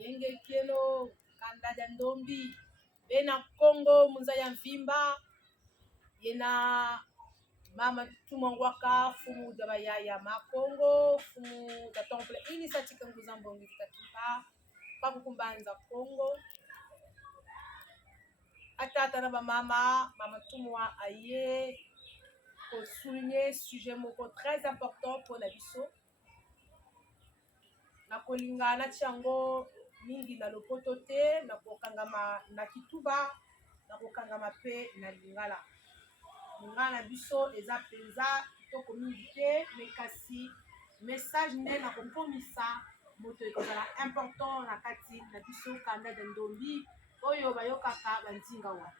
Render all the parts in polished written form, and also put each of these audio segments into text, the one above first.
Yenge Kielo, Kanda Dandombi, Bena Congo, Munzaya Mvimba, Yena Mama Tumangwaka, Fumu Dabayaya Makongo, Fumu da Temple Initiative Nguzambongi Katipa, Pakukumbanza Congo. Atata na mama Tumwa Aye, pour souligner sujet moko très important pour la biso. Na kolinga na tiango mingi na lopoto te, na kokangama na kituba, na kokangama pe na lingala. Lingala biso eza penza kitoko mingi te, mais kasi message ne na kokomisa moto ekozala important na kati na biso Kanda Dandombi oyo bayokaka banzinga wa.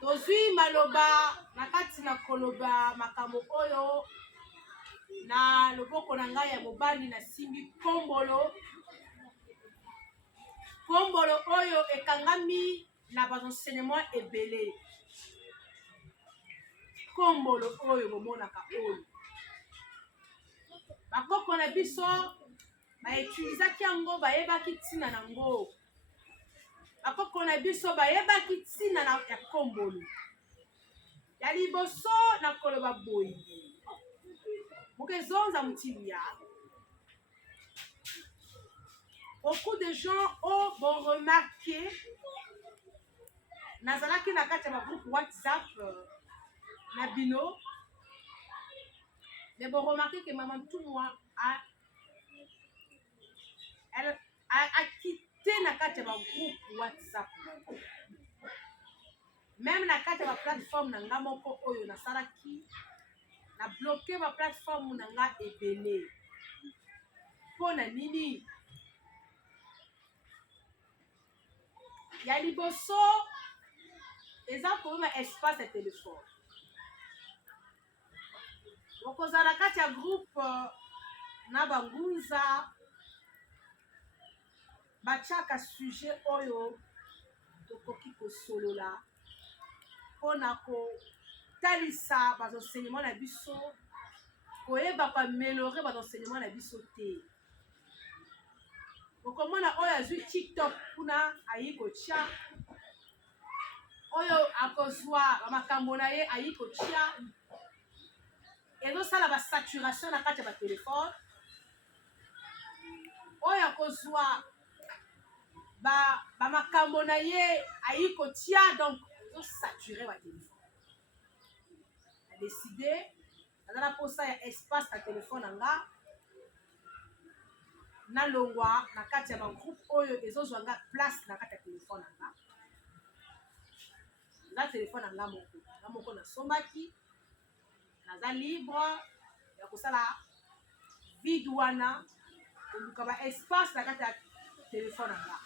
Tozwi maloba na kati na koloba makambo oyo na loboko na ngai ya mobali na simbi kombolo. Kombolo oyo ekangami na basenseignement ebele. Kombolo oyo bomonaka oyo. Bakoko na biso baetuizaki yango bayebaki ntina nango. Bakoko na biso bayebaki ntina na ya kombolo. Ya liboso na koloba boyi. Mukezonza mutilia. Beaucoup de gens ont remarqué nazalaki na kati ya groupe WhatsApp na bino. Mais bon remarqué que maman Tumwa a quitté na kati ya groupe WhatsApp. Même na kati ya plateforme na nga moko oyo na salaki na bloqué ma plateforme na nga ebele. Pona nini? Ya liboso eza problème espace ya téléphone. Okozala kati ya groupe na bangunza bachaka sujet oyo tokoki kosolola pona kotalisa basenseignement na biso koyeba ko améliorer basenseignement na biso te. Okomona oyo azwi TikTok kuna ayi kotia oyo akozwa makambo na ye ayi kotia ezosala basaturation na kati ya batelefone oyo akozwa makambo na ye ayi kotia donc ezosature batelefone. A décidé azala posa ya espace na telefone nanga na longwa na kati ya bagroupe oyo ezozwa nga place na kati ya telefone nanga. Na telefone nanga moko na sombaki naza libre ya kosala vide wana oluka ba espace na kati ya telefone nanga.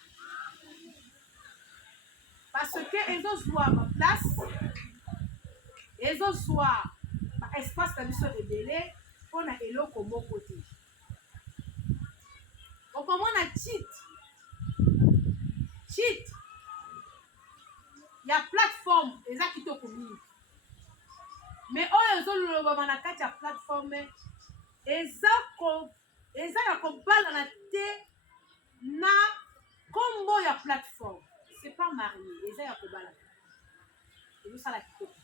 Parce que ezozwa ma place ezozwa ba espace na biso ebele pona eloko moko te. Okomona cheat ya plateforme eza kitoko mingi. Mais oyo ezolobama na kati ya plateforme eza ya kobalana te na kombo ya plateforme. C'est pas marié, eza ya kobalana. Ezosala kitoko.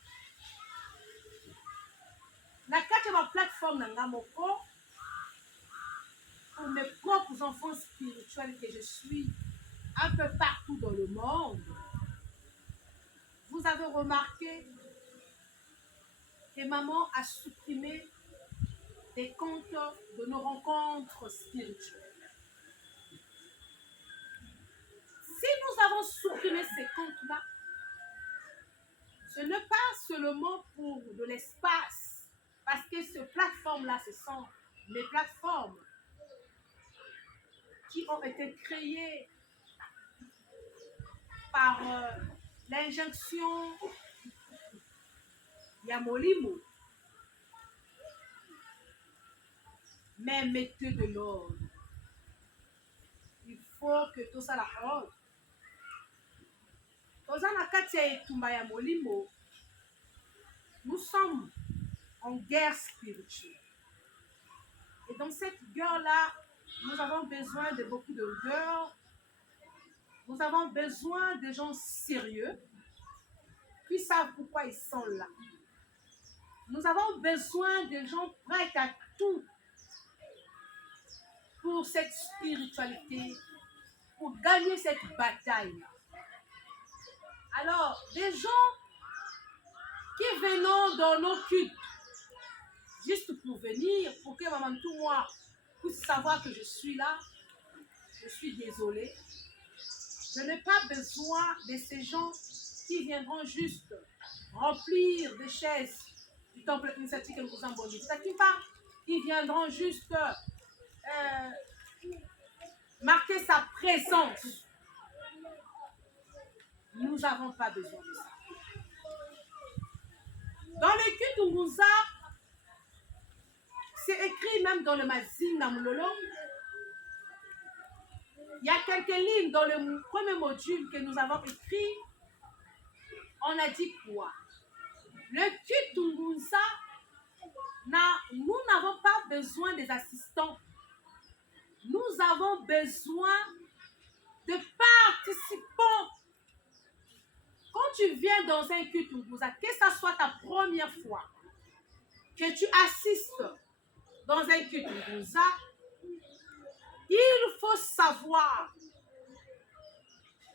Na kati ya plateforme na nga moko pour mes propres enfants spirituels que je suis un peu partout dans le monde, vous avez remarqué que maman a supprimé des comptes de nos rencontres spirituelles. Si nous avons supprimé ces comptes-là, ce n'est pas seulement pour de l'espace, parce que ces plateformes-là, ce sont les plateformes qui ont été créées par l'injonction Yamolimo. Mais mettez de l'ordre. Il faut que tout ça la ordre. Nous sommes en guerre spirituelle. Et dans cette guerre-là, nous avons besoin de beaucoup de rigueur. Nous avons besoin de gens sérieux qui savent pourquoi ils sont là. Nous avons besoin de gens prêts à tout pour cette spiritualité, pour gagner cette bataille. Alors, des gens qui venons dans nos cultes, juste pour venir, pour que maman tout moi puisse savoir que je suis là, je suis désolée. Je n'ai pas besoin de ces gens qui viendront juste remplir des chaises du temple initiatique que nous avons bonné. C'est-à-dire pas qui viendront juste marquer sa présence. Nous n'avons pas besoin de ça. Dans le culte Unguza, c'est écrit même dans le magazine Namulolo. Il y a quelques lignes dans le premier module que nous avons écrit. On a dit quoi? Le culte Unguza, nous n'avons pas besoin des assistants. Nous avons besoin de participants. Quand tu viens dans un culte Unguza, que ce soit ta première fois que tu assistes dans un culte Unguza, il faut savoir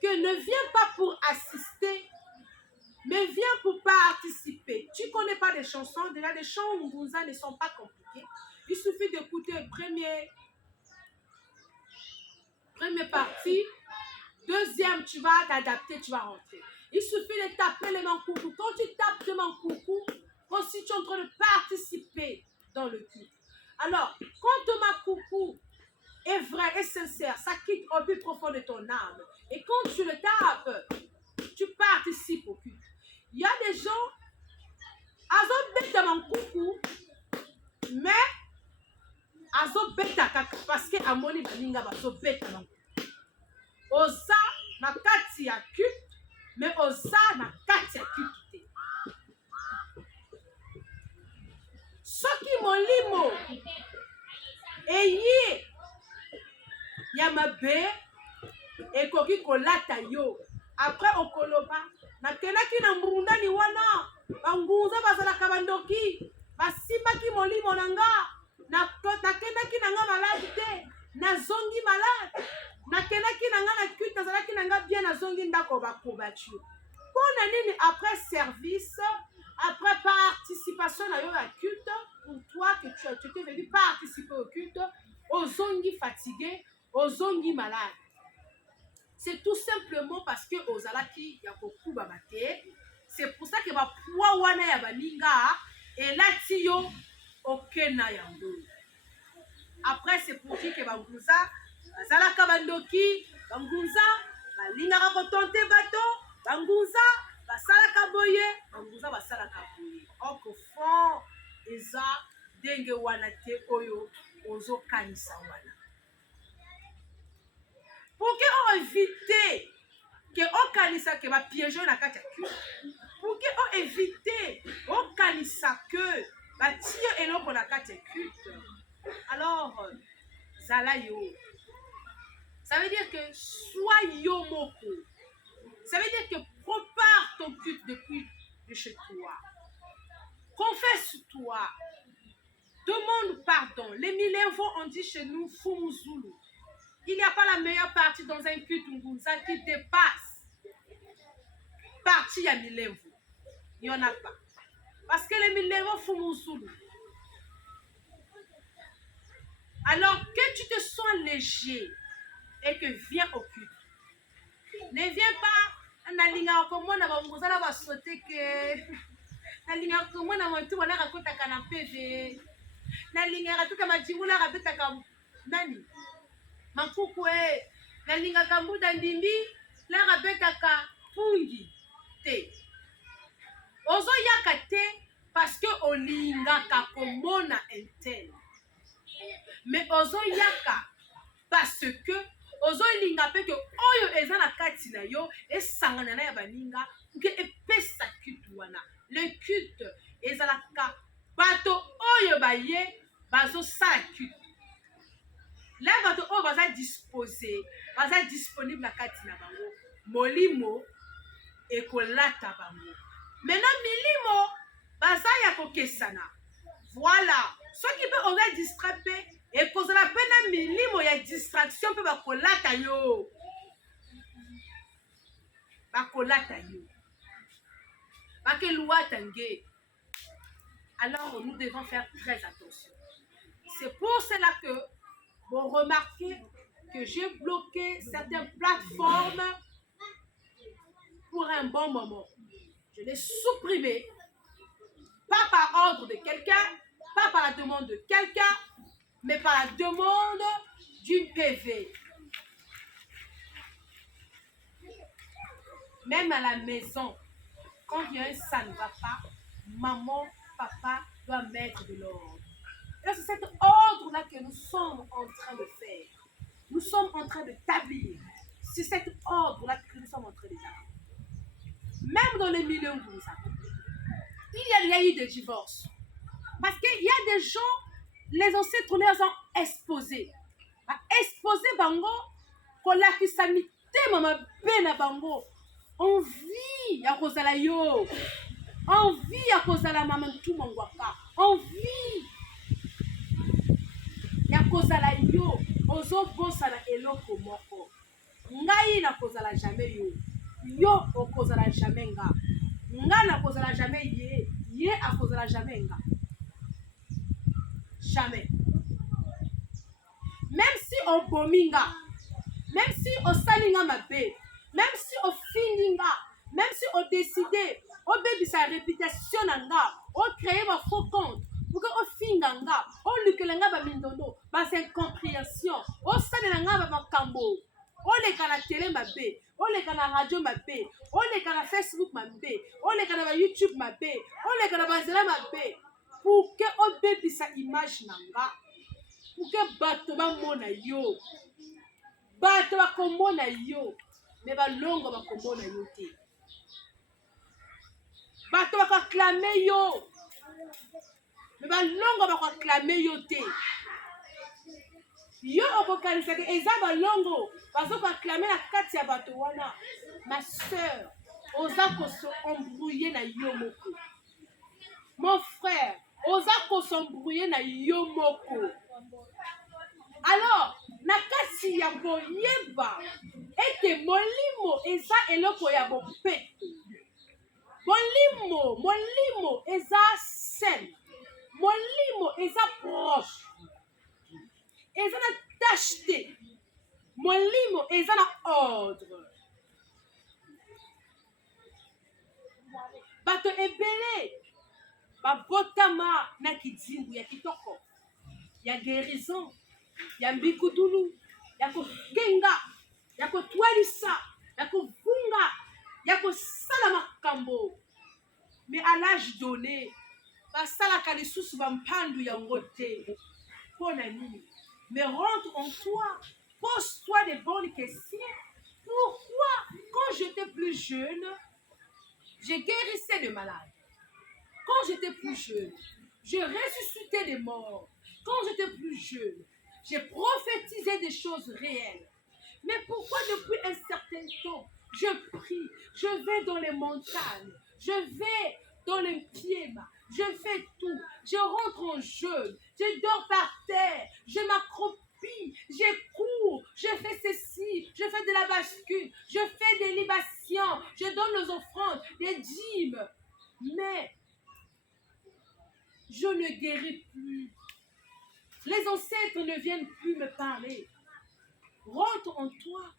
que ne viens pas pour assister, mais viens pour participer. Tu ne connais pas les chansons, déjà les chants Unguza ne sont pas compliqués. Il suffit d'écouter la première partie, deuxième, tu vas t'adapter, tu vas rentrer. Il suffit de taper les mancoucous. Quand tu tapes les mancoucous, aussi tu es en train de participer dans le culte. Alors, quand ton mancoucou est vrai et sincère, ça quitte au plus profond de ton âme. Et quand tu le tapes, tu participes au culte. Il y a des gens, ils ont bêta mancoucou, mais ils ont bêta kaka parce que amoni baninga bazo bêta mancoucou. Oza na kati ya culte, mais oza na kati ya culte. Soki molimo eye ya mabe ekoki kolata yo après okoloba nakenaki na mbundani wana bangunza bazalaka bandoki basimbaki molimo na nga nakendaki na nga maladi te nazongi malade nakendaki na nga na culte nazalaki na nga bien nazongi ndako bakobaki yo mpona nini après service après participation na yo ya culte pour toi que tu étais venu participer au culte ozongi fatigué ozongi malade. C'est tout simplement parce que ozalaki ya kokuba bate. C'est pour ça que ba poids wana ya baninga elati yo okena yango. Après c'est pour dire que banguza bazalaka bandoki, banguza balingaka kotonte bato, banguza basalaka boye, banguza basalaka boye. Oko fond eza denge wana te oyo ozokanisa wana. Pour que on évite que on kanisa que va piéger na kati ya culte. Pour que on évite on kanisa que va tirer eloko na kati ya culte. Alors zala yo. Ça veut dire que sois yo moko. Ça veut dire que prépare ton culte depuis de chez toi. Confesse-toi. Demande pardon. Les Milevo on dit chez nous Fumuzulu. Il n'y a pas la meilleure partie dans un culte Unguza qui dépasse partie à Milevo. Il n'y en a pas. Parce que les Milevo Fumuzulu. Alors que tu te sens léger et que viens au culte. Ne viens pas nalinga komona banguza na basote ke nalinga komona montu wana rakota kana PV nalinga ratuka majingula rabeta ka nani makuku nalinga kambuda ndimbi la rabeta ka pungi te ozo yaka te parce que olinga ka komona intel mais ozo yaka parce que ozo linga pe que oyo eza na kati na yo esangana na ya baninga ke epesa culte wana le culte ezalaka bato oyo baye bazo sala culte là bato oyo baza disposé baza disponible na kati na bango molimo ekolata bango maintenant milimo baza ya kokesana voilà soki mpe oza distrait mpe ekozala mpe na milimo ya distraction mpe bakolata yo bakeluata nge. Alors nous devons faire très attention. C'est pour cela que vous remarquez que j'ai bloqué certaines plateformes pour un bon moment. Je l'ai supprimé, pas par ordre de quelqu'un, pas par la demande de quelqu'un, mais par la demande d'une PV. Même à la maison, quand ça ne va pas, maman, papa doit mettre de l'ordre. Et c'est cet ordre-là que nous sommes en train de faire. Nous sommes en train de d'établir. C'est cet ordre-là que nous sommes en train d'établir. Même dans les milieux où nous avons, il y a eu des divorces. Parce qu'il y a des gens, les ancêtres les ont exposés. Exposé bango, kolakisa mitema mabe na bango. Envie ya kozala yo. Envie ya kozala mama ntuma ngwaka. Envie ya kozala yo. Ozo bosana eloko moko. Ngai na kozala jamais yo. Yo okozala jamais nga. Nga na kozala jamais ye. Ye akozala jamais nga. Jamais. Même si on bominga, même si on salinga ma bé, même si on fininga, même si on décide, on baby sa réputation nga, on crée ma faux compte, pour que on finganga, on lukelanga ba mindondo, ba incompréhension, on salinga ba kambo, on les kana télé ma bé, on les kana radio ma bé, on les kana Facebook ma bé, on les kana YouTube ma bé, on les kana ba zela ma bé, pour que on baby sa image nanga. Pour que bato bamona yo bato bakomona yo me balongo bakomona yo te bato bakaklame yo me balongo bakaklame yo te yo okokanisaka eza balongo bazokaklame na kati ya bato wana ma sœur oza koso embrouiller na yo moko mon frère oza koso embrouiller na yo moko. Alors, nakasi ya boyeba ete molimo eza eloko ya bopeto. Molimo eza sain. Molimo eza proche. Eza na tâche te. Molimo eza na ordre. Bato ebele babotama na kidingu ya kitoko. Ya guérison. Ya mbikudulu, ya kogenga, ya kotwalisa, ya kovunga, ya kosala makambo. Mais à l'âge donné, basalaka lisusu bampandu yango te. Pona nini? Mais rentre en toi, pose-toi des bonnes questions. Pourquoi, quand j'étais plus jeune, je guérissais des malades? Quand j'étais plus jeune, je ressuscitais des morts. Quand j'étais plus jeune, j'ai prophétisé des choses réelles. Mais pourquoi depuis un certain temps, je prie, je vais dans les montagnes, je vais dans les pieds, je fais tout, je rentre en jeûne, je dors par terre, je m'accroupis, je cours, je fais ceci, je fais de la bascule, je fais des libations, je donne les offrandes, des dîmes. Mais je ne guéris plus. Les ancêtres ne viennent plus me parler. Rentre en toi.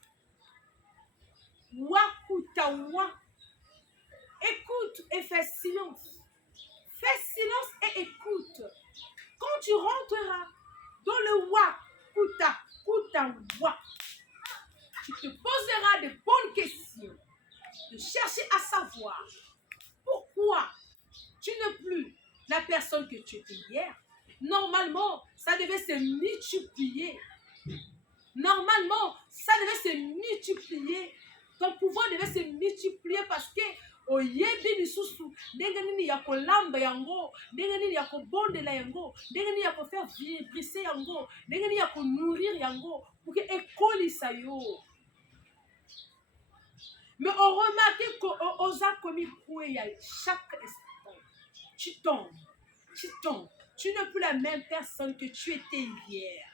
Wakutawa. Écoute et fais silence. Fais silence et écoute. Quand tu rentreras dans le wakutawa, tu te poseras de bonnes questions. De chercher à savoir pourquoi tu n'es plus la personne que tu étais hier. Normalement, ça devait se multiplier. Normalement, ça devait se multiplier. Ton pouvoir devait se multiplier parce que oyebi lisusu ndenge nini ya kolamba yango, ndenge nini ya kobondela yango, ndenge nini ya kofaire vibrisser yango, ndenge nini ya konourrir yango pour que ekolisa yo. Mais on remarque qu'aux a commis à chaque instant. Tu tombes. Tu n'es plus la même personne que tu étais hier.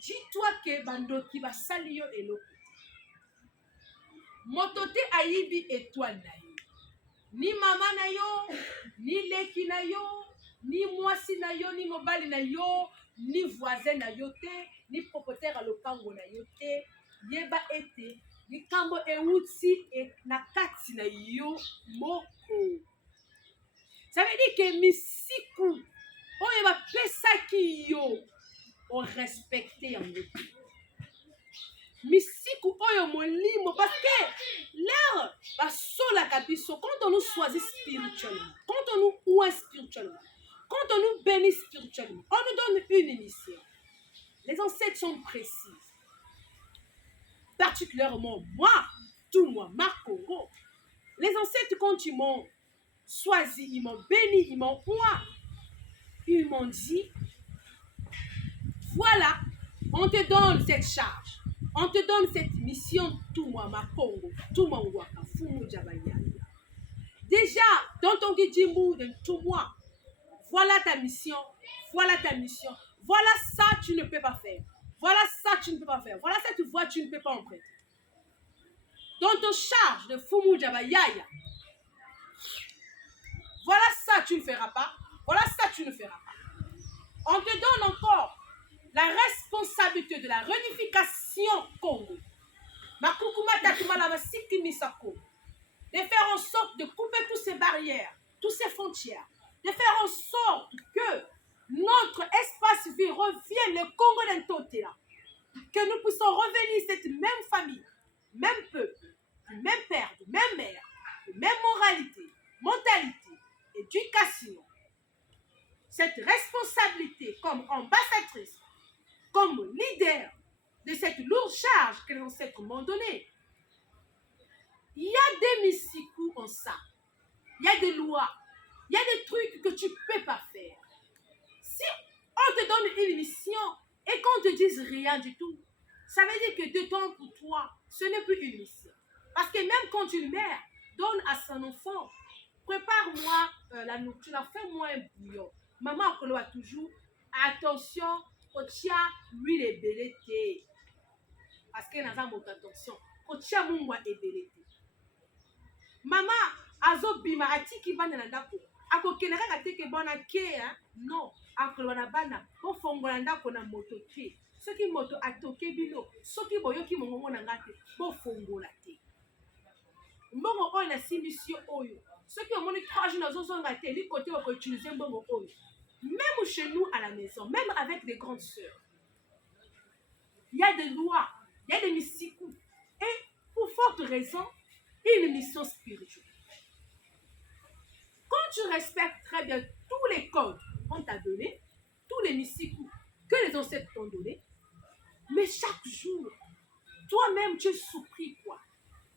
Dis-toi que bandoki va salio et l'eau. Motote aibi étoile na yo. Ni mama na yo, ni leki na yo, ni mwasi na yo, ni mobali na yo, ni voisin na yo te, ni propriétaire à lopango na yo te. Yeba ete likambo euti na kati na yo moko. Ça veut dire que misiku oyo bapesaki yo o respecter yango. Misiku oyo molimo parce que l'air basolaka biso quand on nous choisit spirituellement, quand on nous oint spirituellement, quand on nous bénit spirituellement, on nous donne une émission. Les ancêtres sont précises. Particulièrement moi, Marc Congo. Les ancêtres, quand ils m'ont choisi, ils m'ont béni, ils m'ont oint, ils m'ont dit, voilà, on te donne cette charge, on te donne cette mission, tout moi, Marc Congo, tout moi, Waka, Fumu Jabaya. Déjà, dans ton guidimou, tout moi, voilà ta mission, voilà ça, tu ne peux pas faire. Voilà ça, tu ne peux pas faire. Voilà cette voie, tu ne peux pas emprunter. Dans ton charge de Fumu Jabayaya, voilà ça, tu ne feras pas. Voilà ça, tu ne feras pas. On te donne encore la responsabilité de la réunification Congo. De faire en sorte de couper toutes ces barrières, toutes ces frontières. De faire en sorte que notre espace vie revienne le Congo d'un côté là. Que nous puissions revenir cette même famille, même peuple, même père, même mère, même moralité, mentalité, éducation. Cette responsabilité comme ambassadrice, comme leader de cette lourde charge que les ancêtres m'ont donnée. Il y a des missikou en ça. Il y a des lois. Il y a des trucs que tu ne peux pas faire. Si on te donne une mission et qu'on ne te dise rien du tout, ça veut dire que de temps pour toi, ce n'est plus une mission. Parce que même quand une mère donne à son enfant, prépare-moi la nourriture, fais-moi un bouillon. Maman a toujours, attention, kotia l'huile est belete. Parce qu'elle n'a pas attention. Kotia mungwa est belete. Maman, azo bima atiki bana na ndako. Ako kenaka kateke bana ke, non. Ako wana bana, po fongola ndako na moto ke. Soki moto atoke bino, soki boyoki mongongo na ngate, po fongola te. Mbongo oyo na simisio oyo. Soki omoni 3 jours na zozonga te, li côté on peut utiliser mbongo oyo. Même chez nous à la maison, même avec des grandes sœurs, il y a des lois, il y a des missikou. Et pour forte raison, une mission spirituelle. Quand tu respectes très bien tous les codes qu'on t'a donnés, tous les missikou que les ancêtres t'ont donnés, mais chaque jour, toi-même tu es surpris quoi,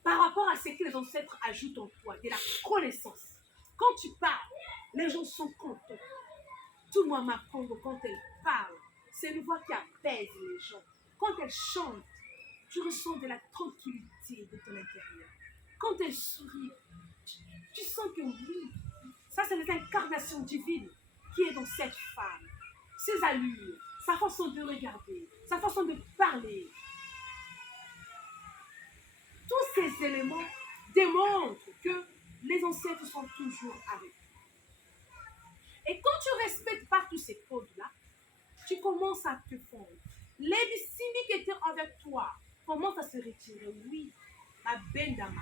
par rapport à ce que les ancêtres ajoutent en toi, de la connaissance. Quand tu parles, les gens sont contents. Tout moi m'apprend quand elle parle, c'est une voix qui apaise les gens. Quand elle chante, tu ressens de la tranquillité de ton intérieur. Quand elle sourit, tu sens que oui, ça c'est l'incarnation divine qui est dans cette femme. Ses allures, sa façon de regarder, sa façon de parler. Tous ces éléments démontrent que les ancêtres sont toujours avec toi. Et quand tu respectes pas tous ces codes-là, tu commences à te fondre. Les signes qui étaient avec toi commencent à se retirer. Oui, la bendama.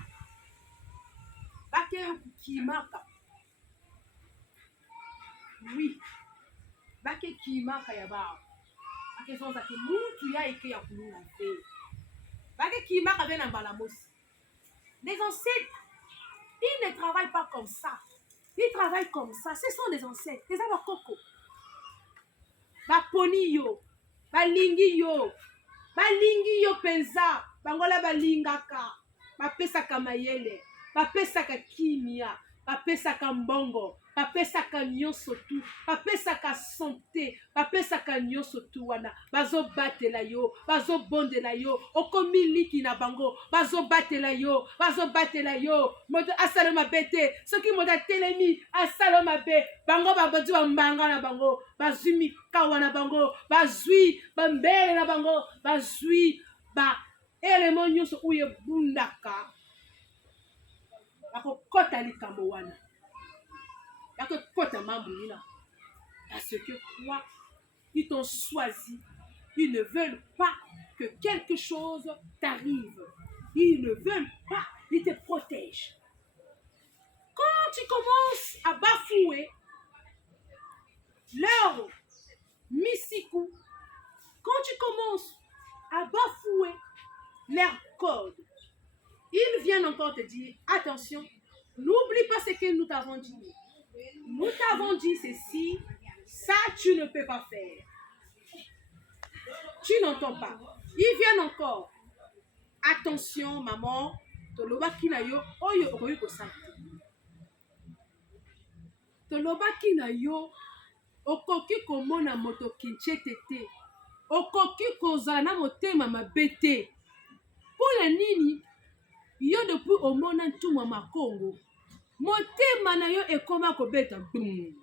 Oui, bake kimaka yaba. Ake zonza ke muntu ya eke ya kuluna fe. Bake kimaka vena mbalamosi. Les ancêtres, ils ne travaillent pas comme ça. Ils travaillent comme ça. Ce sont des ancêtres. Des avocats. Baponi yo. Balingi yo. Balingi yo penza. Bangola balingaka. bapesaka mayele, bapesaka kimia, bapesaka mbongo, bapesaka nyonso tu, bapesaka santé, bapesaka nyonso tu wana, bazobatela yo, bazobondela yo, okomi liki na bango, bazobatela yo, moto asala mabe te, soki moto atelemi asala mabe, bango babodi bambanga na bango, bazwi mikawa na bango, bazwi bambele na bango, bazwi ba elemo nyonso oyo ebundaka, bakokota likambo wana, bakokota mambo. Parce que quoi? Ils t'ont choisi. Ils ne veulent pas que quelque chose t'arrive. Ils ne veulent pas. Ils te protègent. Quand tu commences à bafouer leur misikou, quand tu commences à bafouer leur code, ils viennent encore te dire, attention, n'oublie pas ce que nous t'avons dit. Nous t'avons dit ceci, ça tu ne peux pas faire. Tu n'entends pas. Ils viennent encore. Attention, maman, tolobaki na yo, oyo okoki kosala. Tolobaki na yo, okoki komona moto kinchete te. Okoki kozala na motema mabe te. Pona nini? Yo depuis omona ntumwa makongo. Motema na yo ekoma kobeta dum.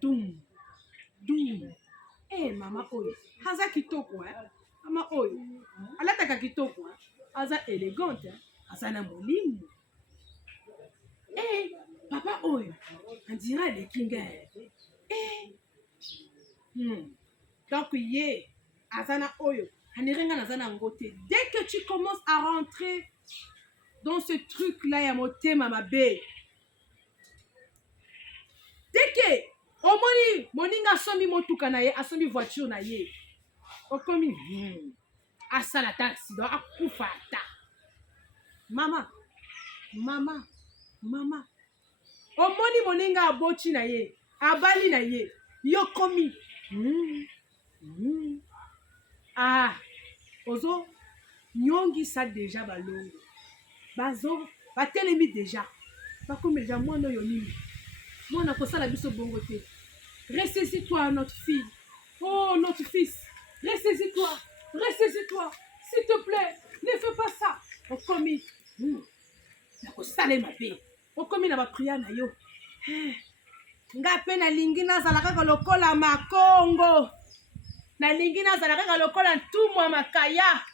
Dum. Dum. Mama oyo. Haza kitoko, Mama oyo. Alataka kitoko, Haza élégante, Haza na molimo. Papa oyo. On dirait les kinga. Donc, Haza na oyo. Anirenga na zana ngote. Dès que tu commences à rentrer dans ce truc-là, ya motema mabe. Dès que omoni moninga asomi motuka na ye, asomi voiture na ye, okomi asala taxi do akufa ata. Mama omoni moninga aboti na ye, abali na ye, yo komi ozo nyongi sa déjà balongo, bazo batelemi déjà, bakomi déjà mwana oyo nini, mwana kosala biso bongo te. Ressaisis-toi, notre fille. Oh, notre fils. Ressaisis-toi. S'il te plaît, ne fais pas ça. Okomi. Nakosala mabe. Okomi na bakria na yo. Ngape na lingi nazala kaka lokola makongo. Na lingi nazala kaka lokola ntumwa makaya.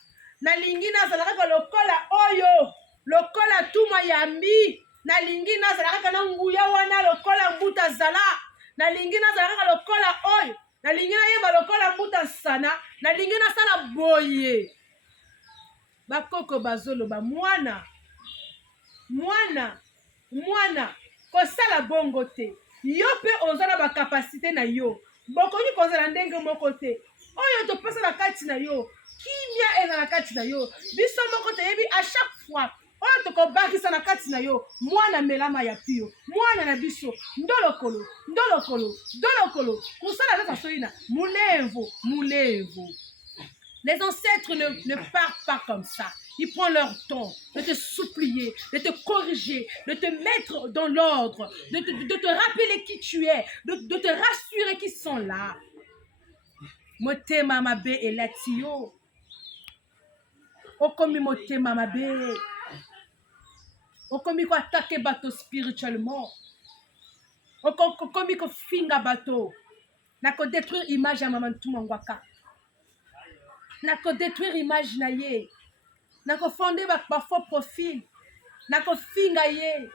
Na lingi nazala kaka lokola oyo. Lokola tumwa yambi. Na lingi nazala kaka na nguya wana lokola mbuta zala. Na lingi nazala kaka lokola oyo. Na lingi na yeba lokola mbuta sana. Na lingi nasala boye. Bakoko bazoloba mwana. Kosala bongo te. Yo pe ozala ba kapasite na yo. Bokoki kozala ndenge moko te. Oyo topesa na kati na yo. Kimia eza na kati na yo. Biso moko te yebi à chaque fois. Oyo tokobakisa na kati na yo. Mwana melama ya pio. Mwana na biso. Ndolokolo. Kusala za soina. Mulevo. Les ancêtres ne partent pas comme ça. Ils prennent leur temps de te supplier, de te corriger, de te mettre dans l'ordre, de te rappeler qui tu es, de te rassurer qu'ils sont là. Motema mabe elatio. Okomi motema mabe. Okomi ko attaquer bateau spirituellement. Okomi ko finga bateau. Nako détruire image ya maman tumangwaka. Nako détruire image na ye. Nako fonder ba faux profil. Nako finga ye.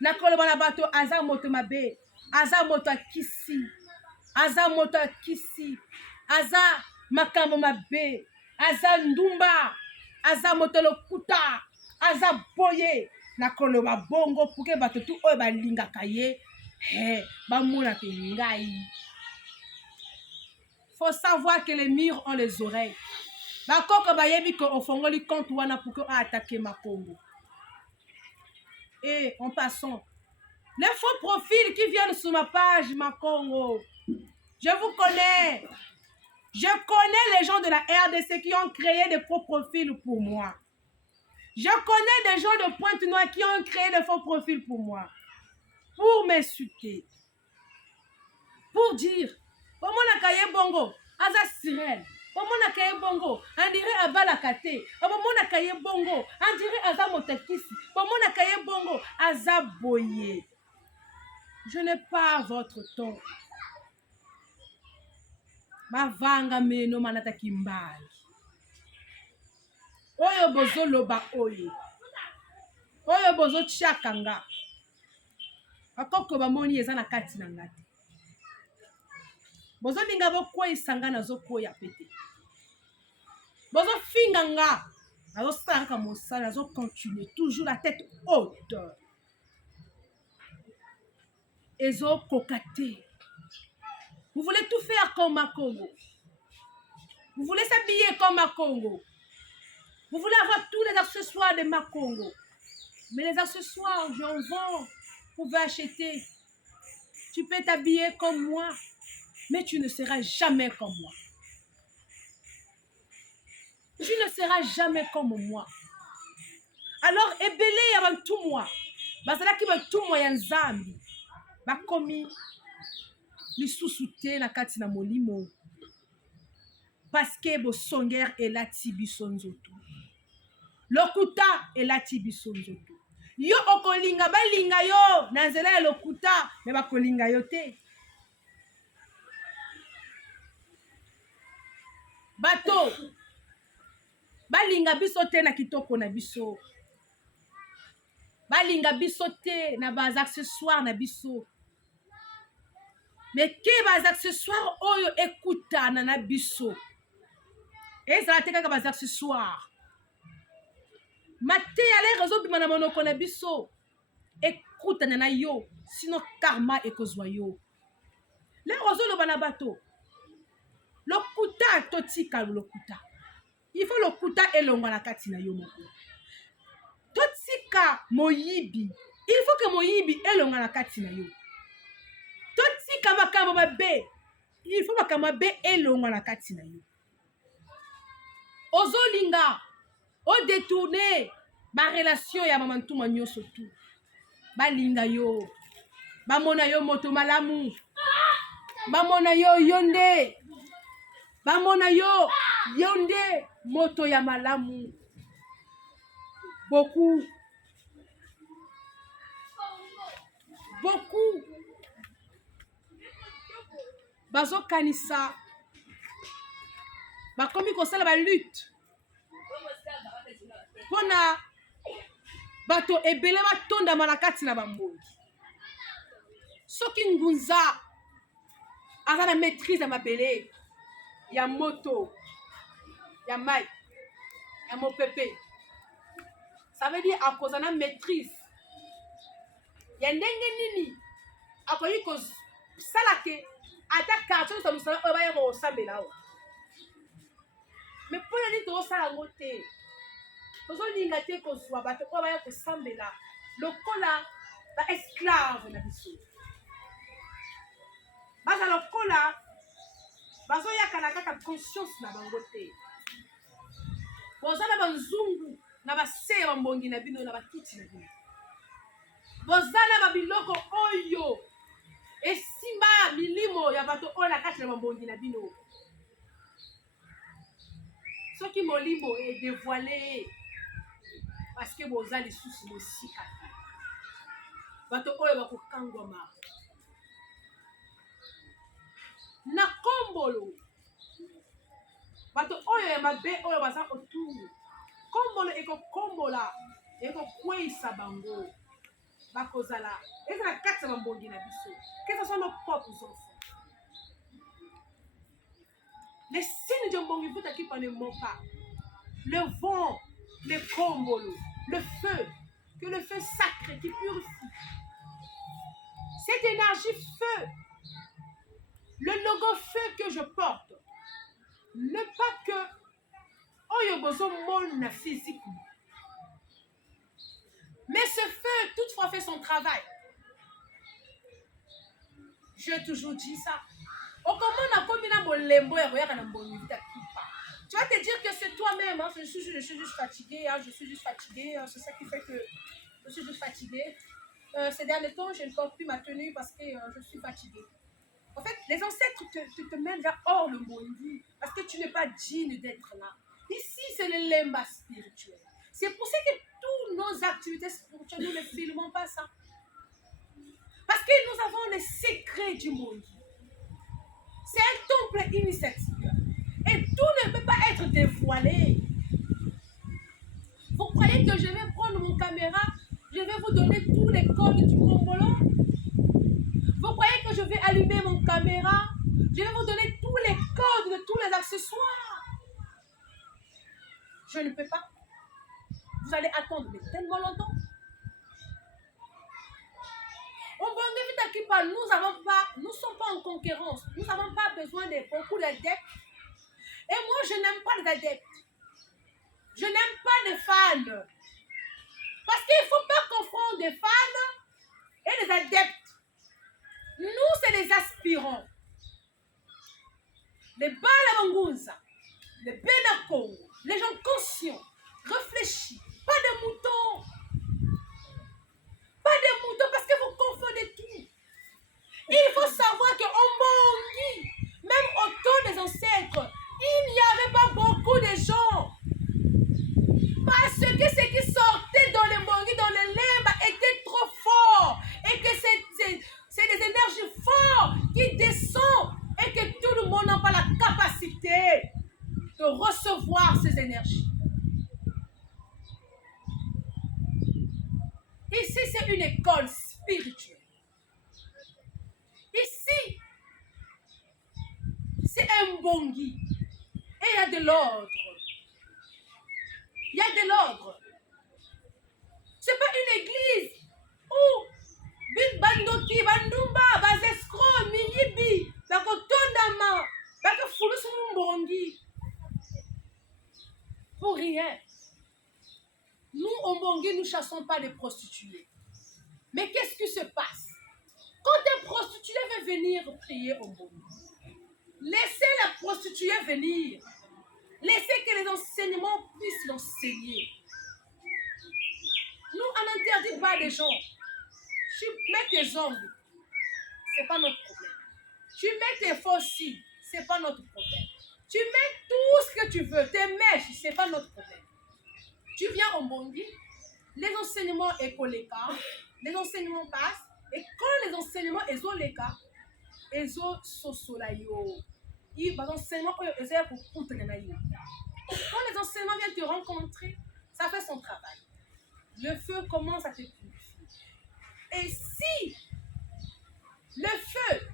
Nako loba na bateau aza moto mabe. Aza moto akisi. Aza makambo mabe. Aza ndumba. Aza moto lokuta. Aza boye. Nakoloba bongo puke bato tu oyo balingaka ye. Bamona ke ngai. Faut savoir que les murs ont les oreilles. Bakoko bayebi ko ofongoli compte wana pour que attaquer Makongo. Et en passant, les faux profils qui viennent sur ma page Makongo. Je vous connais. Je connais les gens de la RDC qui ont créé des faux profils pour moi. Je connais des gens de Pointe-Noire qui ont créé de faux profils pour moi. Pour m'insulter. Pour dire, comment on a caillé bongo, aza sirène. Comment on a caillé bongo, on dirait abalakate. Comment on a caillé bongo, on dirait aza motakisi. Comment on a caillé bongo, aza boye. Je n'ai pas votre ton. Bavanga meno manata kimbali. Oyo bozo loba oyo. Oyo bozo tshakanga. Akoko bamoni eza na kati na ngati. Bozo linga bokweyisa nga nazokwea pete. Bozo finga nga. Nazosala mosala, nazo continuer toujours la tête haute. Ezo kokate. Vous voulez tout faire comme à Congo. Vous voulez s'habiller comme à Congo. Vous voulez avoir tous les accessoires de ma Congo. Mais les accessoires, j'en vends. Vous pouvez acheter. Tu peux t'habiller comme moi. Mais tu ne seras jamais comme moi. Tu ne seras jamais comme moi. Alors, ebele ya tout moi. Bazalaki ba tout moi ya nzambi. Ba komi lisusu te na kati na molimo. Parce que bo songer elati biso nzoto. Lokuta elati biso nzoto. Yo okolinga balinga yo na nzela ya lokuta me bakolinga yo te. Bato balinga biso te na kitoko na biso. Balinga biso te na bas accessoires na biso. Mais ke bas accessoires oyo ekutana na biso. Ezala te kaka bas accessoires. Mate ya le réseau bima na monoko na biso. Ekutana na yo, sinon karma ekozwa yo. Le réseau lo bana bato. Lokuta totika lokuta. Il faut lokuta elongwa na kati na yo moko. Totika moyibi. Il faut que moyibi elongwa na kati na yo. Totika makambo mabe. Il faut makambo mabe elongwa na kati na yo. Ozolinga. O détourner ba relation ya mama ntuma nyoso tu. Balinga yo. Bamona yo moto malamu. Bamona yo yonde. Bamona yo yonde moto ya malamu. Beaucoup. Beaucoup. Bazo kanisa. Bakomi kosala ba lutte. Pona bato ebele batonda malakati na bambongi. Soki ngunza aza na maîtrise ya mabele ya moto ya mai ya mopepe. Ça veut dire à cause na maîtrise ya ndenge nini akoyi ko salake ata karton sa musala oba ya ko sambela o. Mais pour ni to sala ngote. Ozo linga te ko zwa bato oba ya ko sambela lokola ba esclave na biso. Baza lokola bazo yakana kaka conscience na bango te. Bozala banzungu na base ya mbongi na bino na bakiti na bino. Bozala babiloko oyo esimba milimo ya bato oyo na kati na mbongi na bino. Soki molimo est dévoilé parce que bozala lisusu mosika. Bato oyo bakokangwama. Na kombolo bato oyo ya mabe oyo baza autour kombolo ekokombola ekokweyisa bango bakozala ezala kati ya bambongi na biso que ce soit nos propres enfants. Les signes de mbongi qui ne mentent pas, le vent, le kombolo, le feu, que le feu sacré qui purifie, cette énergie feu, le logo feu que je porte, ne pas que oyo bozo mona physiquement, mais ce feu toutefois fait son travail. J'ai toujours dit ça. Tu vas te dire que c'est toi-même. Hein. Je suis juste fatiguée. Hein. Je suis juste fatiguée. Hein. C'est ça qui fait que je suis juste fatiguée. Ces derniers temps, je ne porte plus ma tenue parce que je suis fatiguée. En fait, les ancêtres te mènent vers hors le monde parce que tu n'es pas digne d'être là. Ici, c'est le lemba spirituel. C'est pour ça que toutes nos activités spirituelles, nous ne filmons pas ça. Parce que nous avons les secrets du monde. C'est un temple initiatique. Et tout ne peut pas être dévoilé. Vous croyez que je vais prendre mon caméra, je vais vous donner tous les codes du Congolo? Vous croyez que je vais allumer mon caméra, je vais vous donner tous les codes de tous les accessoires? Je ne peux pas. Vous allez attendre tellement longtemps. Nous ne sommes pas en concurrence. Nous n'avons pas besoin de beaucoup d'adeptes. Et moi, je n'aime pas les adeptes. Je n'aime pas les fans. Parce qu'il ne faut pas confondre des fans et des adeptes. Nous, c'est des aspirants. Les Balamangunza, les Benako, les gens conscients, réfléchis. Pas de moutons. Pas de moutons parce que vous confondez tout. Il faut savoir qu'en Bongi, même au temps des ancêtres, il n'y avait pas beaucoup de gens. Parce que ce qui sortait dans les Bongi, dans les Lemba, était trop fort. Et que c'est des énergies fortes qui descendent. Et que tout le monde n'a pas la capacité de recevoir ces énergies. Ici, c'est une école spirituelle. Ici, c'est un bongi. Et il y a de l'ordre. Il y a de l'ordre. Ce n'est pas une église où Big Bandoki, Bandumba, Bazescro, Milibi, Bakotondama, Bakafulus Mbongi. Pour rien. Nous, au Mbongi, nous ne chassons pas des prostituées. Mais qu'est-ce qui se passe? Quand un prostitué veut venir prier au Mbongi, laissez la prostituée venir. Laissez que les enseignements puissent l'enseigner. Nous, on n'interdit pas les gens. Tu mets tes ongles, ce n'est pas notre problème. Tu mets tes faux cils, ce n'est pas notre problème. Tu mets tout ce que tu veux, tes mèches, ce n'est pas notre problème. Tu viens au Mbongi, les enseignements écoleka, les enseignements passent, et quand les enseignements ésoleka, éso sosolayo. Quand les enseignements viennent te rencontrer, ça fait son travail. Le feu commence à te purifier. Et si le feu,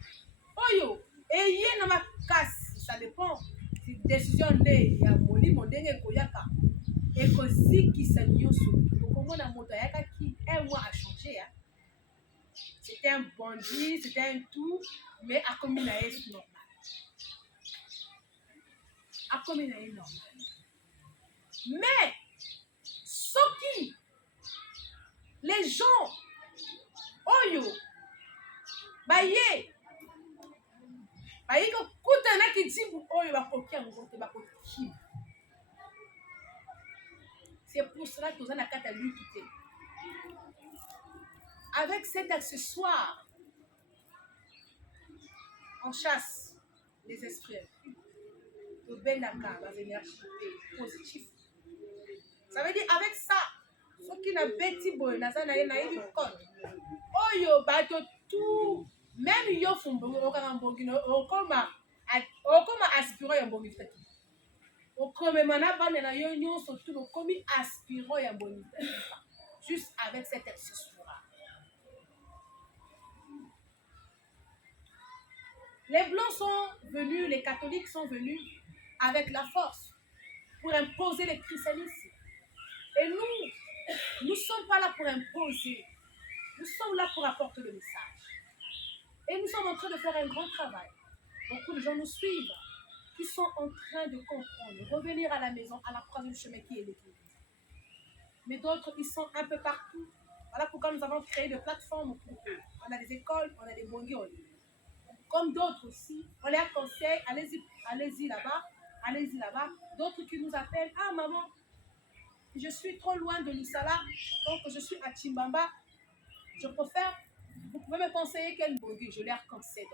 oyo, et yé na casse, ça dépend. C'est décision de ya moli mondenge koyaka. Et que ziki sa nyoso. Comment la moto yaka qui un mois a changé. Hein? C'était un bandit, c'était un tout, mais à comme il est normal. À comme il est normal. Mais, ce qui, les gens, oyo, baye, ko kuta na kitibu oyo bakoki ngote bakoki. C'est pour cela que nous avons la carte à lui quitter. Avec cet accessoire, on chasse les esprits. Le benaka, les énergies positives. Ça veut dire avec ça, ceux qui n'ont pas de bon, na code. Oyo bato tout, même yo fumbo, okoma aspirant ya bongi fati. Okome mana bande na yo nyon surtout okomi aspirant ya bongi. Juste avec cet accessoire. Les blancs sont venus, les catholiques sont venus avec la force pour imposer le christianisme. Et nous ne sommes pas là pour imposer. Nous sommes là pour apporter le message. Et nous sommes en train de faire un grand travail. Beaucoup de gens nous suivent, qui sont en train de comprendre, revenir à la maison, à la croix du chemin qui est l'église. Mais d'autres, ils sont un peu partout. Voilà pourquoi nous avons créé des plateformes pour eux. On a des écoles, on a des bongues en ligne. Comme d'autres aussi, on les conseille, allez-y là-bas, allez-y là-bas. D'autres qui nous appellent, ah maman, je suis trop loin de Lusala, donc je suis à Chimbamba. Je préfère, vous pouvez me conseiller quel mbongi, je leur conseille.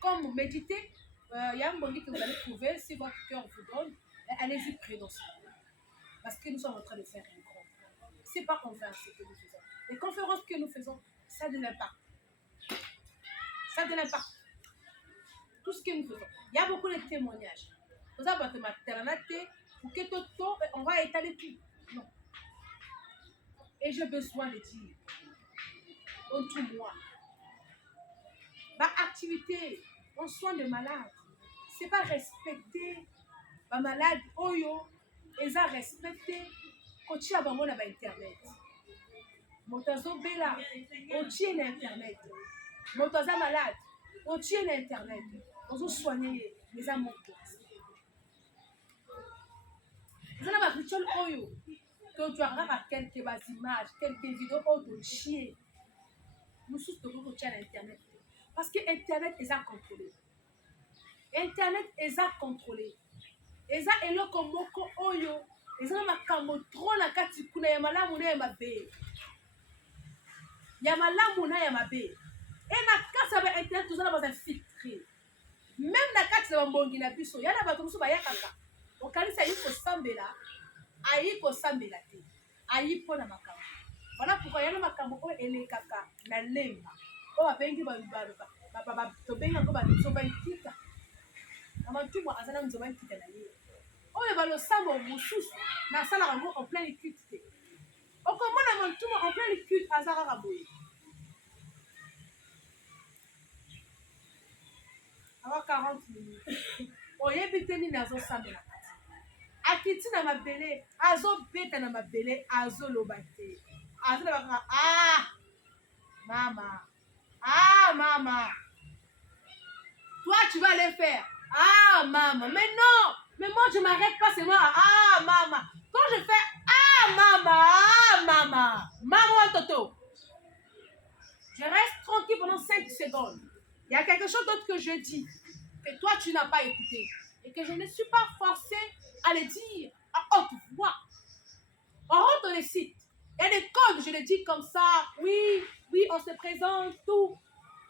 Comme méditer, il y a un mbongi que vous allez trouver, si votre cœur vous donne, allez-y prenons ça. Parce que nous sommes en train de faire une grande. Ce n'est pas conférence que nous faisons. Les conférences que nous faisons, ça a de l'impact. Ça a de l'impact. Tout ce que nous faisons. Il y a beaucoup de témoignages. Vous avez votre maternité, pour que tout, on va étaler tout. Non. Et j'ai besoin de dire, en tout moi, ma activité, en soin de malade, ce n'est pas respecter ma malade, oyo, et ça respecter, quand tu as besoin d'internet. Motazo bela, on tient l'internet. Motazo malade, on tient l'internet. On veut soigner les amours. Vous avez un rituel oyo. Donc tu as quelques images, quelques vidéos de chien. Nous sommes toujours sur l'internet. Parce que l'internet est à contrôler. Internet est à contrôler. Et ça est là comme moko oyo. Et ça m'a comme trop na kati kuna ya malamu na ya mabe. Ya malamu na ya mabe. Et na kasa ba internet tout ça va filtrer. Même na kati na mbongi na biso, ya na ba musu ba yakaka. O kanisa yiko sambela, ayiko sambela te. Ayipo na makambo. Voilà pourquoi ya na makambo o elekaka na lemba. O ba bengi ba to benga ko ba so ba kita. Amatumwa azana nzoba kita na ye. Oyo balosambo mosusu na sala rango en plein écoute. Okomona mantuma en plein écoute azara raboye. Awa 40 minutes. Oyebiteni nazo sambela. Akiti na mabele, azo beta na mabele, azo lobate. Azo baka maman. Ah maman. Toi tu vas le faire. Ah maman, mais non. Mais moi, je ne m'arrête pas, c'est moi. Ah, maman. Quand je fais ah, maman. Maman, Toto. Je reste tranquille pendant 5 secondes. Il y a quelque chose d'autre que je dis, que toi, tu n'as pas écouté. Et que je ne suis pas forcée à le dire à haute voix. On rentre dans les sites. Il y a des codes, je le dis comme ça. Oui, on se présente, tout.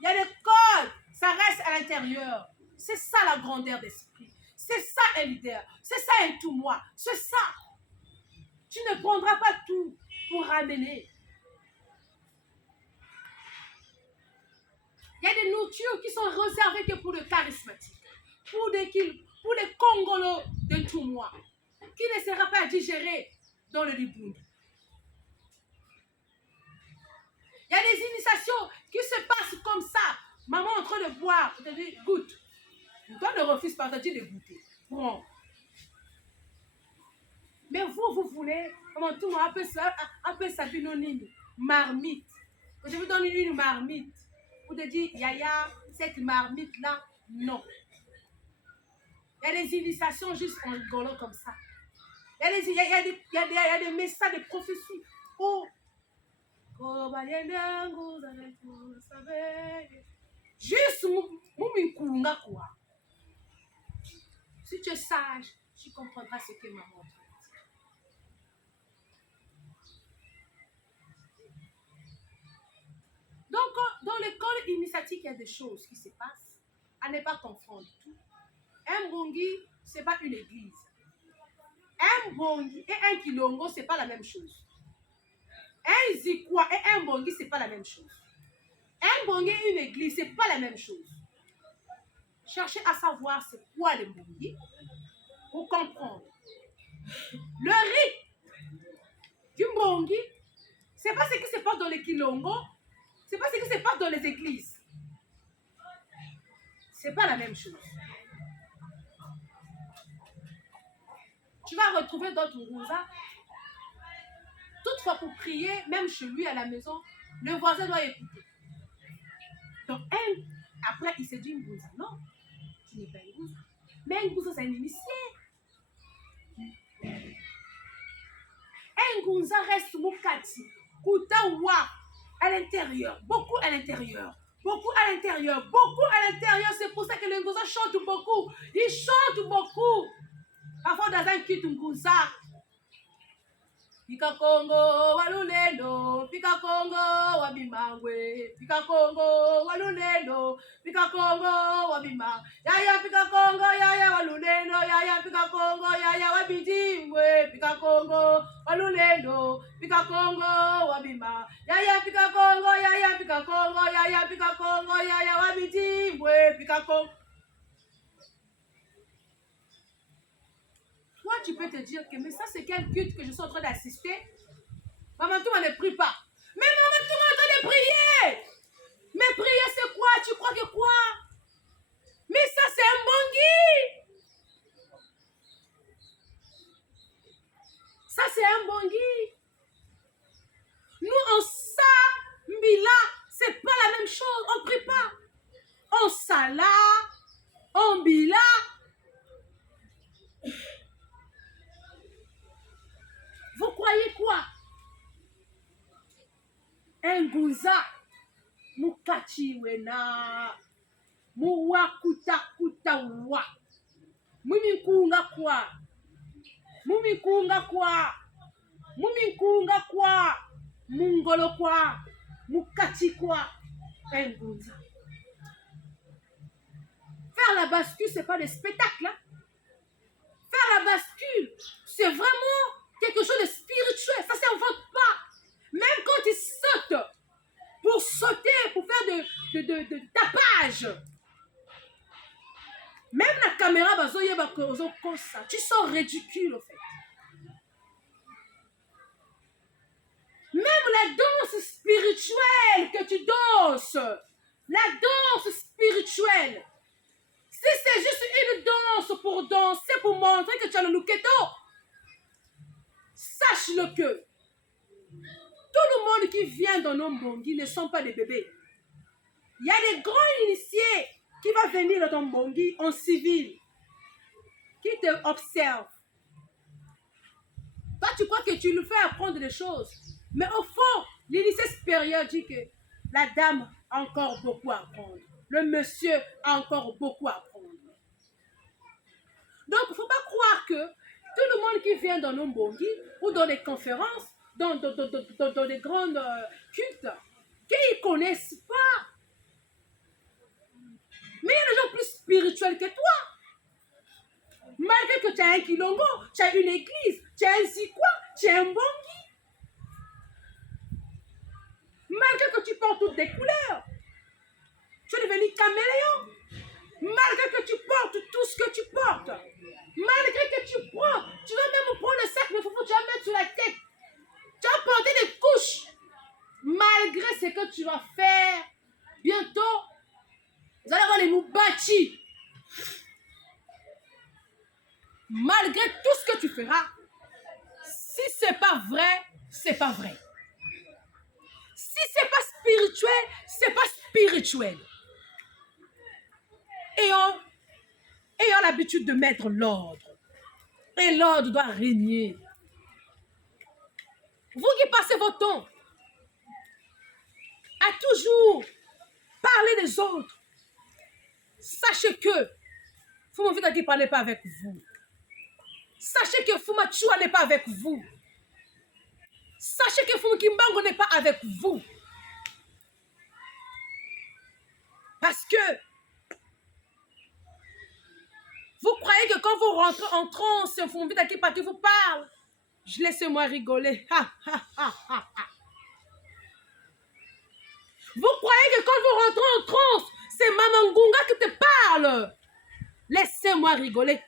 Il y a des codes. Ça reste à l'intérieur. C'est ça la grandeur d'esprit. C'est ça un leader, c'est ça un tout moi, c'est ça. Tu ne prendras pas tout pour ramener. Il y a des nourritures qui sont réservées que pour le charismatique, pour les Congolos de tout moi, qui ne sera pas digéré dans le Libound. Il y a des initiations qui se passent comme ça. Maman en train de boire, je te dis, goûte. Toi ne refuse pas, tu de goûter. Bon. Mais vous voulez, comment tout le monde appelle ça une marmite. Je vous donne une marmite. Vous te dites, Yaya, cette marmite-là, non. Il y a des initiations juste en rigolant comme ça. Il y a des messages de prophétie. Oh. Juste, moumikunga quoi. Si tu es sage, tu comprendras ce que maman dit. Donc, dans l'école initiatique, il y a des choses qui se passent. À ne pas confondre tout. Un bongi, ce n'est pas une église. Un bongi et un kilongo, ce n'est pas la même chose. Un zikwa et un bongi, ce n'est pas la même chose. Un bongi et une église, ce n'est pas la même chose. Cherchez à savoir c'est quoi le bongi pour comprendre. Le rite du bongi, ce n'est pas ce qui se passe dans les kilongo, ce n'est pas ce qui se passe dans les églises. Ce n'est pas la même chose. Tu vas retrouver d'autres Ngouza. Toutefois, pour prier, même chez lui à la maison, le voisin doit écouter. Donc, après, il s'est dit Ngouza. Non, tu n'es pas Ngouza. Mais Ngouza, c'est un initié. Ngouza reste Moukati, Koutawa, à l'intérieur, beaucoup à l'intérieur. Beaucoup à l'intérieur. Beaucoup à l'intérieur. C'est pour ça que les Ngunza chantent beaucoup. Ils chantent beaucoup. Parfois dans un kit Ngunza. Pika Congo, Walulelo, Pika Congo, Wabimangwe, Pika Congo, Walulelo, Pika Congo, Wabima, Yaya Pika Congo, Yaya Walulelo, Yaya Pika Congo, Yaya Wabidimwe, Pika Congo, Walulelo, Pika Congo, Wabima, Yaya Pika Congo, Yaya Pika Congo, Yaya Pika Congo, Yaya Wabidimwe, Pika Congo. Toi, tu peux te dire que mais ça, c'est quel culte que je suis en train d'assister? Maman, tout le monde ne prie pas. Mais maman, tout le monde est en train de prier. Mais prier, c'est quoi? Tu crois que quoi? Mais ça, c'est un bongui. Ça, c'est un bongui. Nous, on s'ambila. C'est pas la même chose. On ne prie pas. On s'ala. On bila. Vous croyez quoi? Ngunza mukachi wena muwa kuta kuta wa mumi kunga kwa mungolo kwa mukachi kwa Ngunza. Faire la bascule, c'est pas des spectacles, hein? Faire la bascule, c'est vraiment quelque chose de spirituel. Ça ne s'invente pas. Même quand ils sautent, pour sauter, pour faire de tapage. Même la caméra, tu sens ridicule, en fait. Même la danse spirituelle que tu danses, la danse spirituelle, si c'est juste une danse pour danser, pour montrer que tu as le louketo, sache-le que tout le monde qui vient dans nos mbongi ne sont pas des bébés. Il y a des grands initiés qui vont venir dans ton mbongi en civil, qui te observent. Toi, tu crois que tu lui fais apprendre des choses. Mais au fond, l'initié supérieur dit que la dame a encore beaucoup à apprendre. Le monsieur a encore beaucoup à apprendre. Donc, il ne faut pas croire que tout le monde qui vient dans nos mbongi ou dans des conférences, dans des grandes cultes, qu'ils ne connaissent pas. Mais il y a des gens plus spirituels que toi. Malgré que tu as un kilongo, tu as une église, tu as un zikwa, tu as un mbongi. Malgré que tu portes toutes des couleurs, tu es devenu caméléon. Malgré que tu portes tout ce que tu portes, malgré que tu prends, tu vas même prendre le sac de foufou, tu vas mettre sur la tête, tu vas porter des couches. Malgré ce que tu vas faire, bientôt, vous allez avoir les moubachis. Malgré tout ce que tu feras, si c'est pas vrai, c'est pas vrai. Si c'est pas spirituel, c'est pas spirituel. Ayons l'habitude de mettre l'ordre. Et l'ordre doit régner. Vous qui passez votre temps à toujours parler des autres, sachez que Fumavika qui ne parlait pas avec vous. Sachez que Fumachua n'est pas avec vous. Sachez que Fumukimbango n'est pas avec vous. Parce que vous croyez que quand vous rentrez en transe, Fumavika qui vous parle, laissez-moi rigoler. Vous croyez que quand vous rentrez en transe, c'est Maman Ngunga qui te parle. Laissez-moi rigoler.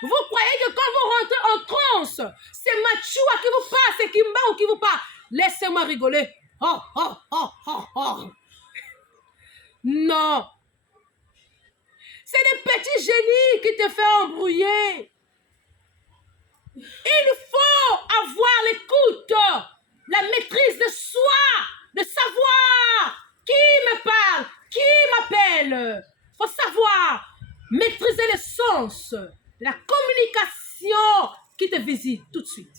Vous croyez que quand vous rentrez en transe, c'est Machua qui vous parle, c'est Kimba qui vous parle. Laissez-moi rigoler. Non. C'est des petits génies qui te font embrouiller. Il faut avoir l'écoute, la maîtrise de soi, de savoir qui me parle, qui m'appelle. Il faut savoir maîtriser le sens, la communication qui te visite tout de suite.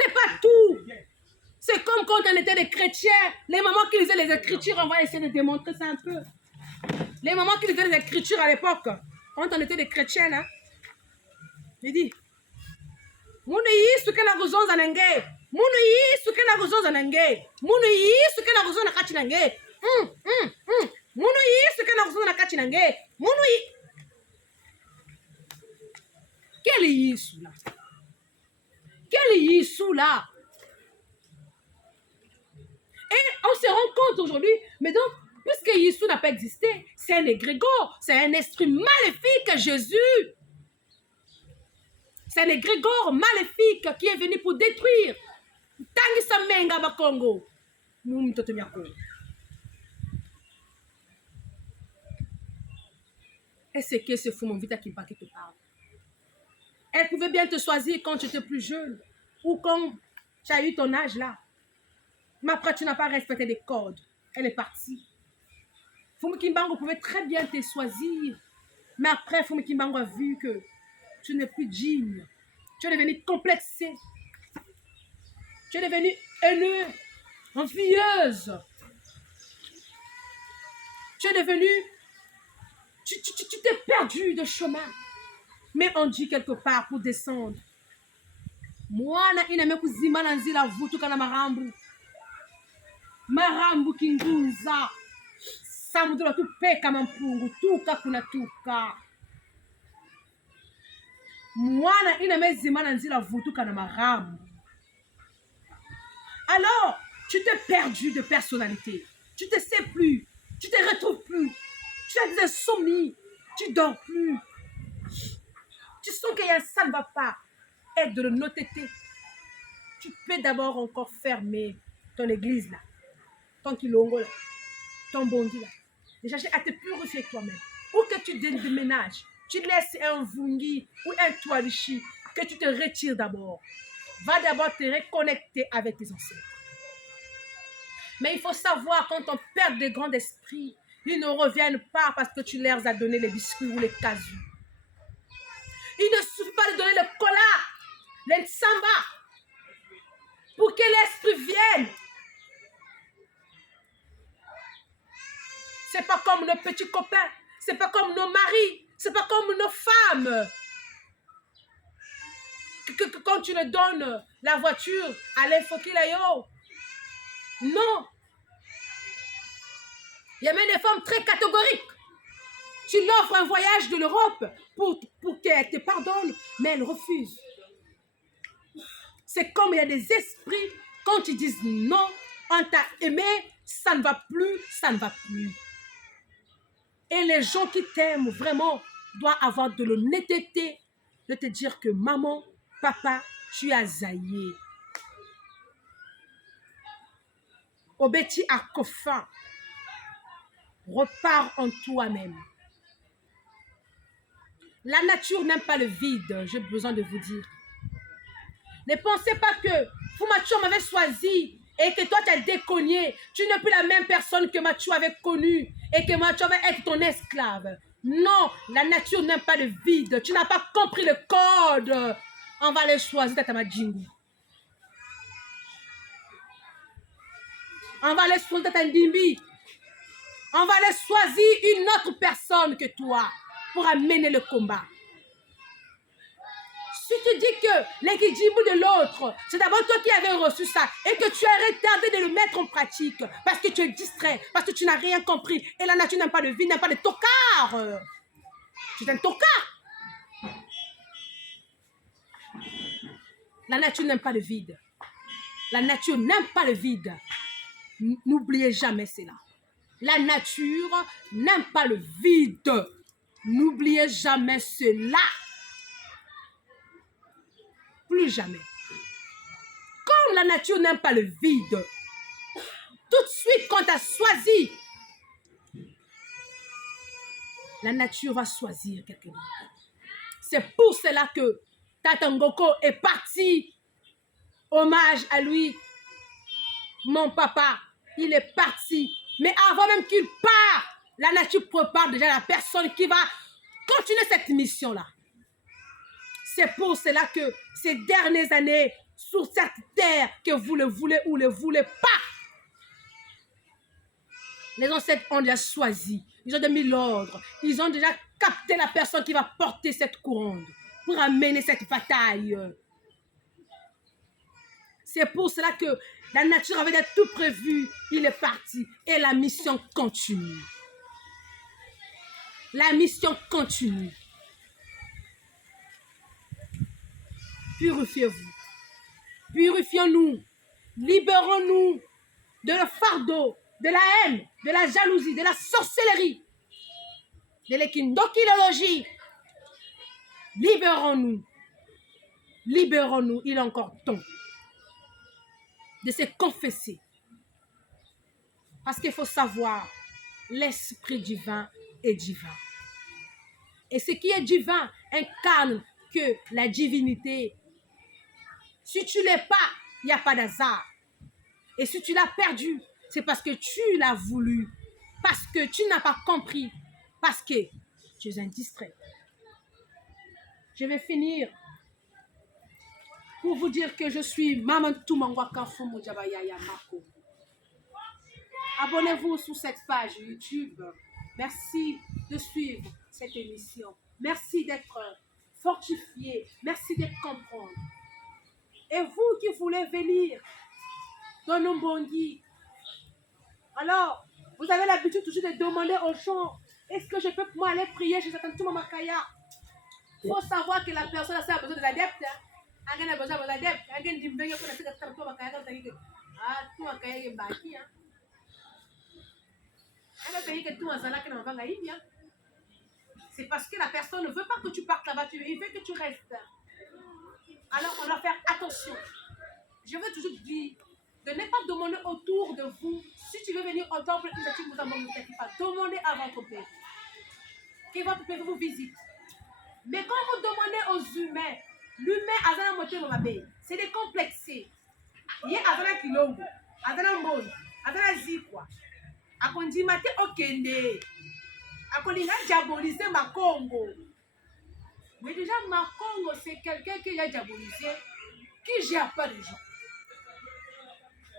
C'est pas tout. C'est comme quand on était des chrétiens. Les mamans qui lisaient les Écritures, on va essayer de démontrer ça un peu. Les mamans qui lisaient les Écritures à l'époque, quand on était des chrétiens, là, il dit, Munu Yesu kena kuzonza nange. Munu Yesu kena kuzonza nange. Munu Yesu kena kuzonza kati nange. Munu Yesu kena kuzonza kati nange. Quel est Yesu là? Quel est Yesu là? Et on se rend compte aujourd'hui, mais donc, puisque Yesu n'a pas existé, c'est un égrégore, c'est un esprit maléfique, Jésus. C'est un égrégore maléfique qui est venu pour détruire. Tangisa menga bakongo. Est-ce que c'est fou mon vita qui te parle? Elle pouvait bien te choisir quand tu étais plus jeune ou quand tu as eu ton âge là. Mais après, tu n'as pas respecté les codes. Elle est partie. Fumi Kimbangu pouvait très bien te choisir. Mais après, Fumi Kimbangu a vu que tu n'es plus digne. Tu es devenu complexé. Tu es devenu haineux, envieuse. Tu es devenu... Tu t'es perdu de chemin. Mais on dit quelque part pour descendre. Mwana iname kuzima na nzila vutuka na marambu. Marambu kinguza. Samudula tupeka mampungu. Tuka kuna tuka. Mwana iname zima na nzila vutuka na marambu. Alors, tu t'es perdu de personnalité. Tu ne te sais plus. Tu ne te retrouves plus. Tu as des insomnies. Tu dors plus. Tu sens que ça ne va pas. Aide de l'honnêteté. Tu peux d'abord encore fermer ton église là. Ton kilongo là. Ton bondi là. Déjà, à te purifier toi-même. Ou que tu déménages. Tu laisses un vungi ou un toalichi. Que tu te retires d'abord. Va d'abord te reconnecter avec tes ancêtres. Mais il faut savoir, quand on perd des grands esprits, ils ne reviennent pas parce que tu leur as donné les biscuits ou les casus. Il ne suffit pas de donner le cola, le samba, pour que l'esprit vienne. C'est pas comme nos petits copains, c'est pas comme nos maris, c'est pas comme nos femmes. Quand tu leur donnes la voiture à l'infokilayo. Non. Il y a même des femmes très catégoriques. Tu leur offres un voyage de l'Europe pour qu'elle te pardonne, mais elle refuse. C'est comme il y a des esprits, quand ils disent non, on t'a aimé, ça ne va plus, ça ne va plus. Et les gens qui t'aiment vraiment doivent avoir de l'honnêteté de te dire que maman, papa, tu as zaillé. Obeti à Kofa. Repars en toi-même. La nature n'aime pas le vide, j'ai besoin de vous dire. Ne pensez pas que Fumacho m'avait choisi et que toi tu as décogné. Tu n'es plus la même personne que Macho avait connue et que Macho va être ton esclave. Non, la nature n'aime pas le vide. Tu n'as pas compris le code. On va les choisir, Tata Djingu. On va les choisir, Tata Ndimbi. On va les choisir une autre personne que toi pour amener le combat. Si tu dis que l'équilibre de l'autre, c'est d'abord toi qui avais reçu ça et que tu as retardé de le mettre en pratique parce que tu es distrait, parce que tu n'as rien compris. Et la nature n'a pas de vie, n'a pas de tocard. Tu es un tocard. La nature n'aime pas le vide. La nature n'aime pas le vide. N'oubliez jamais cela. La nature n'aime pas le vide. N'oubliez jamais cela. Plus jamais. Comme la nature n'aime pas le vide, tout de suite quand tu as choisi, la nature va choisir quelqu'un d'autre. C'est pour cela que Tata Ngoko est parti. Hommage à lui. Mon papa, il est parti. Mais avant même qu'il parte, la nature prépare déjà la personne qui va continuer cette mission-là. C'est pour cela que ces dernières années, sur cette terre, que vous le voulez ou ne le voulez pas. Les ancêtres ont déjà choisi, ils ont déjà mis l'ordre, ils ont déjà capté la personne qui va porter cette couronne pour amener cette bataille. C'est pour cela que la nature avait déjà tout prévu, il est parti et la mission continue. La mission continue. Purifiez-vous. Purifions-nous. Libérons-nous de le fardeau, de la haine, de la jalousie, de la sorcellerie, de l'équinoquinologie. Libérons-nous. Libérons-nous. Il est encore temps de se confesser. Parce qu'il faut savoir, l'esprit divin est divin. Et ce qui est divin incarne que la divinité. Si tu ne l'es pas, il n'y a pas d'hasard. Et si tu l'as perdu, c'est parce que tu l'as voulu, parce que tu n'as pas compris, parce que tu es un distrait. Je vais finir pour vous dire que je suis Maman Toumangwaka Fumu Jabayaya Mako. Abonnez-vous sur cette page YouTube. Merci de suivre cette émission. Merci d'être fortifié. Merci d'être comprendre. Et vous qui voulez venir dans nos bondis, alors, vous avez l'habitude toujours de demander aux gens, est-ce que je peux moi aller prier chez Satan Toumamakaya? Il faut savoir que la personne a besoin de l'adepte. Elle a besoin de l'adepte. Elle a c'est parce que la personne ne veut pas que tu partes là-bas, il veut que tu restes. Alors on doit faire attention. Je veux toujours dire de ne pas demander autour de vous. Si tu veux venir au temple, vous pas demandez à votre père. Que votre père vous visite. Mais quand vous demandez aux humains, l'humain a un moteur dans c'est décomplexé. Il y a un kilombo, un monde, un zikwa. A kondimate okende. A kondinga diaboliser ma Congo. Mais déjà, ma Congo, c'est quelqu'un qui a diabolisé, qui gère pas les gens.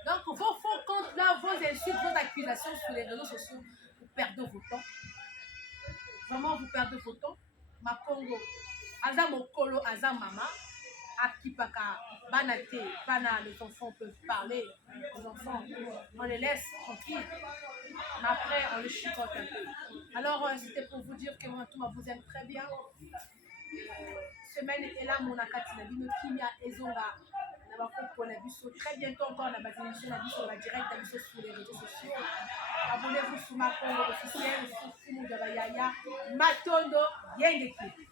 Donc, vos faux comptes là, vos insultes, vos accusations sur les réseaux sociaux, vous perdez vos temps. Vraiment, vous perdez vos temps. Ma Congo, Aza Mokolo, Aza Mama, Akipaka, Banate, Bana, les enfants peuvent parler. Les enfants, on les laisse tranquilles. Mais après, on les chicote un peu. Alors, c'était pour vous dire que moi, tout vous aime très bien. Semaine est là, mon akati, la bino kimia, ezonga. Très bientôt encore, on a basé une chaîne sur la direct sur les réseaux sociaux. Abonnez-vous sur ma chaîne officielle, sur Fumu Jabayaya, Matondo, Yengeki.